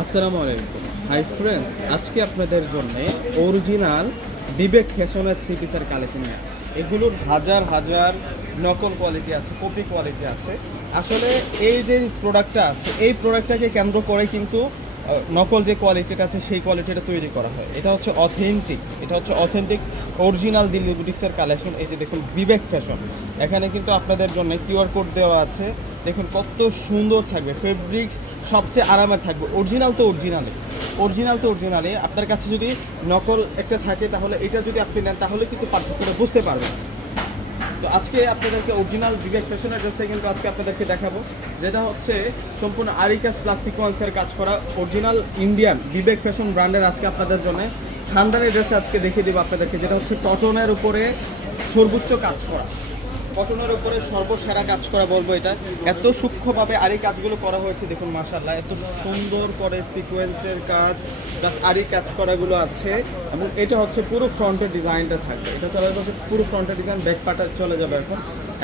আসসালামু আলাইকুম। Hi friends আজকে আপনাদের জন্য অরিজিনাল বিবেক ফ্যাশনের থ্রি পিসের কালেকশন আসছি। এগুলোর হাজার হাজার নকল কোয়ালিটি আছে কপি কোয়ালিটি আছে। আসলে এই যে প্রোডাক্টটা আছে, এই প্রোডাক্টটাকে কেন্দ্র করে কিন্তু নকল যে কোয়ালিটিটা আছে, সেই কোয়ালিটিটা তৈরি করা হয়। এটা হচ্ছে অথেন্টিক এটা হচ্ছে অথেন্টিক অরিজিনাল দিল্লি বুটিক্সের কালেকশন এই যে দেখুন, বিবেক ফ্যাশন এখানে কিন্তু আপনাদের জন্য কিউআর কোড দেওয়া আছে। দেখুন, কত সুন্দর থাকবে। ফেব্রিক্স সবচেয়ে আরামের থাকবে। অরিজিনাল তো অরিজিনালে অরিজিনাল তো অরিজিনালে আপনার কাছে যদি নকল একটা থাকে, তাহলে এটা যদি আপনি নেন, তাহলে কিন্তু পার্থক্যটা বুঝতে পারবেন। তো আজকে আপনাদেরকে অরিজিনাল বিবেক ফ্যাশনের ড্রেসে কিন্তু আজকে আপনাদেরকে দেখাবো, যেটা হচ্ছে সম্পূর্ণ আরিকাস প্লাস্টিক সিকোয়েন্সের কাজ করা অরিজিনাল ইন্ডিয়ান বিবেক ফ্যাশন ব্র্যান্ডের আজকে আপনাদের জন্য। খানদানি ড্রেসটা আজকে দেখিয়ে দেবো আপনাদেরকে, যেটা হচ্ছে কটনের উপরে সর্বোচ্চ কাজ করা। কটনের উপরে সর্বসেরা কাজ করা বলব এটা। এত সূক্ষ্মভাবে আরি কাজগুলো করা হয়েছে, দেখুন মাশাল্লাহ এত সুন্দর করে সিকোয়েন্সের কাজ প্লাস আরি কাজ করাগুলো আছে। এবং এটা হচ্ছে পুরো ফ্রন্টের ডিজাইনটা থাকবে। এটা চলে যাবে হচ্ছে পুরো ফ্রন্টের ডিজাইন ব্যাক পার্টে চলে যাবে এখন।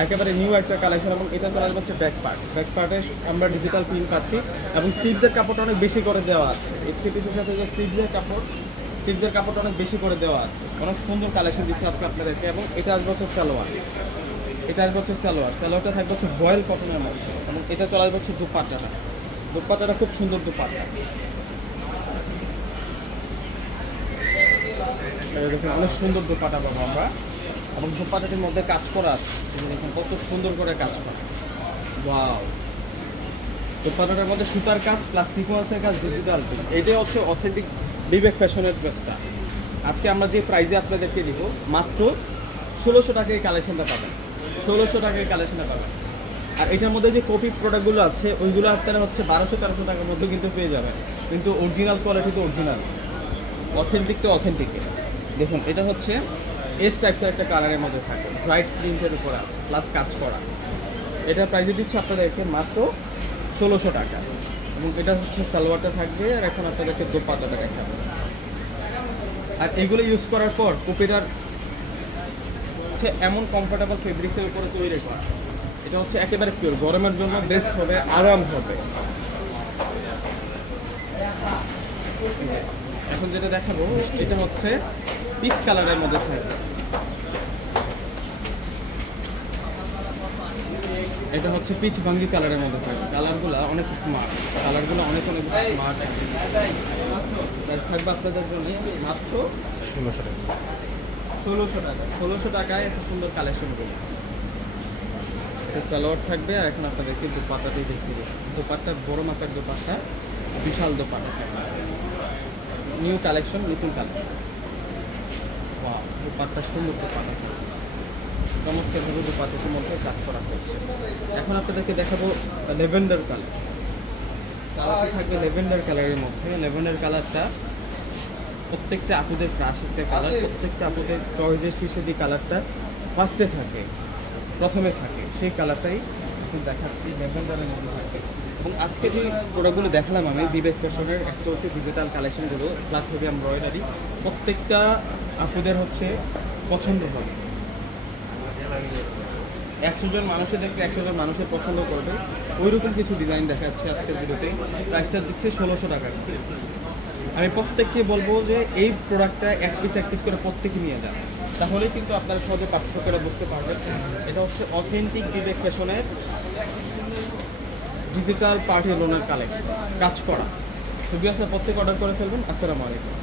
একেবারে নিউ একটা কালেকশন এবং এটা চলে যাবে ব্যাক পার্ট ব্যাক পার্টে আমরা ডিজিটাল প্রিন্ট পাচ্ছি এবং স্লিভসের কাপড়টা অনেক বেশি করে দেওয়া আছে। এই থ্রি পিসের সাথে যে স্লিভসের কাপড় স্লিভসের কাপড়টা অনেক বেশি করে দেওয়া আছে। অনেক সুন্দর কালেকশন দিচ্ছে আজকে আপনাদেরকে এবং এটা আসবে হচ্ছে সালোয়ার। এটা আসবে হচ্ছে সালোয়ার। সালোয়ারটা থাকবে হচ্ছে ভয়েল কটনের মধ্যে। এবং এটা চলে আসবে হচ্ছে দুপাট্টাটা। দুপাট্টাটা খুব সুন্দর দুপাট্টা। এই অনেক সুন্দর দুপাটা পাবো আমরা। এবং দুপাটাটির মধ্যে কাজ করা আছে। এই দেখুন, কত সুন্দর করে কাজ করা। বাও দুপাটাটার মধ্যে সুতার কাজ প্লাস সিকোয়েন্সের কাজ ডিজিটাল এটাই হচ্ছে অথেন্টিক বিবেক ফ্যাশনের ড্রেসটা। আজকে আমরা যে প্রাইজে আপনাদেরকে দিব, মাত্র ষোলোশো টাকায় কালেকশনটা পাবেন। ষোলোশো টাকায় কালেকশনটা পাবেন। আর এটার মধ্যে যে কপি প্রোডাক্টগুলো আছে, ওইগুলো আপনারা হচ্ছে বারোশো, তেরোশো টাকার মধ্যে কিন্তু পেয়ে যাবেন। কিন্তু অরিজিনাল কোয়ালিটি তো অরিজিনাল অথেন্টিক তো অথেন্টিক দেখুন, এটা হচ্ছে এস টাইপসের একটা কালারের মধ্যে থাকে। হোয়াইট প্রিন্টের উপরে আছে প্লাস কাজ করা। এটা প্রাইসে দিচ্ছে আপনাদেরকে মাত্র ষোলোশো টাকা। এবং এটা হচ্ছে সালোয়ারটা থাকবে, আর এখন আপনাদেরকে দোপাটাটা দেখাবো। আর এগুলো ইউজ করার পর, কপিটার হচ্ছে এমন কমফোর্টেবল ফেব্রিক্সের উপরে তৈরি করা। এটা হচ্ছে একেবারে পিওর গরমের জন্য বেস্ট হবে, আরাম হবে। এখন যেটা দেখাবো, এটা হচ্ছে পিচ কালারের মধ্যে থাকবে। এটা হচ্ছে পিচ ভাঙ্গি কালারের মধ্যে থাকবে। কালারগুলো অনেক স্মার্ট কালারগুলো অনেক অনেক স্মার্ট থাকবে আপনাদের জন্য মাত্র ষোলোশো টাকা। ষোলোশো টাকা। ষোলোশো টাকায় এত সুন্দর কালেকশনগুলো এটা সালোয়ার থাকবে, আর এখন আপনাদেরকে দোপাট্টাটাই দেখিয়ে দেবো দোপাট্টা বড় মাপের দোপাট্টা, বিশাল দোপাট্টা। নিউ কালেকশন নতুন কালেকশন দোপাট্টা সুন্দর দোপাট্টা। চমৎকারভাবে দোপাট্টাটির মধ্যে কাজ করা হয়েছে। এখন আপনাদেরকে দেখাবো লেভেন্ডার কালার থাকবে লেভেন্ডার কালারের মধ্যে। লেভেন্ডার কালারটা প্রত্যেকটা আপুদের ক্রাশ একটা কালার প্রত্যেকটা আপুদের চয়েসের শীর্ষে যে কালারটা ফার্স্টে থাকে প্রথমে থাকে। সেই কালারটাই এখন দেখাচ্ছি লেভেন্ডারের মধ্যে থাকে। এবং আজকে যে প্রোডাক্টগুলো দেখালাম আমি বিবেক ফ্যাশনের এক্সক্লুসিভ ডিজিটাল কালেকশনগুলো প্লাস হবে এমব্রয়ডারি প্রত্যেকটা আপুদের হচ্ছে পছন্দ হবে। একশো জন মানুষের দেখতে একশো জন মানুষের পছন্দ করবে। ওইরকম কিছু ডিজাইন দেখাচ্ছে আজকের ভিডিওতে প্রাইসটা দিচ্ছে ষোলোশো টাকা। আমি প্রত্যেককে বলব যে এই প্রোডাক্টটা এক পিস এক পিস করে প্রত্যেকে নিয়ে যান। তাহলেই কিন্তু আপনারা সহজে পার্থক্যটা বুঝতে পারবেন। এটা হচ্ছে অথেন্টিক বিবেক ফ্যাশনের ডিজিটাল পার্টি লোনের কালেকশন কাজ করা। তো আসলে প্রত্যেক অর্ডার করে ফেলবেন। আসসালামু আলাইকুম।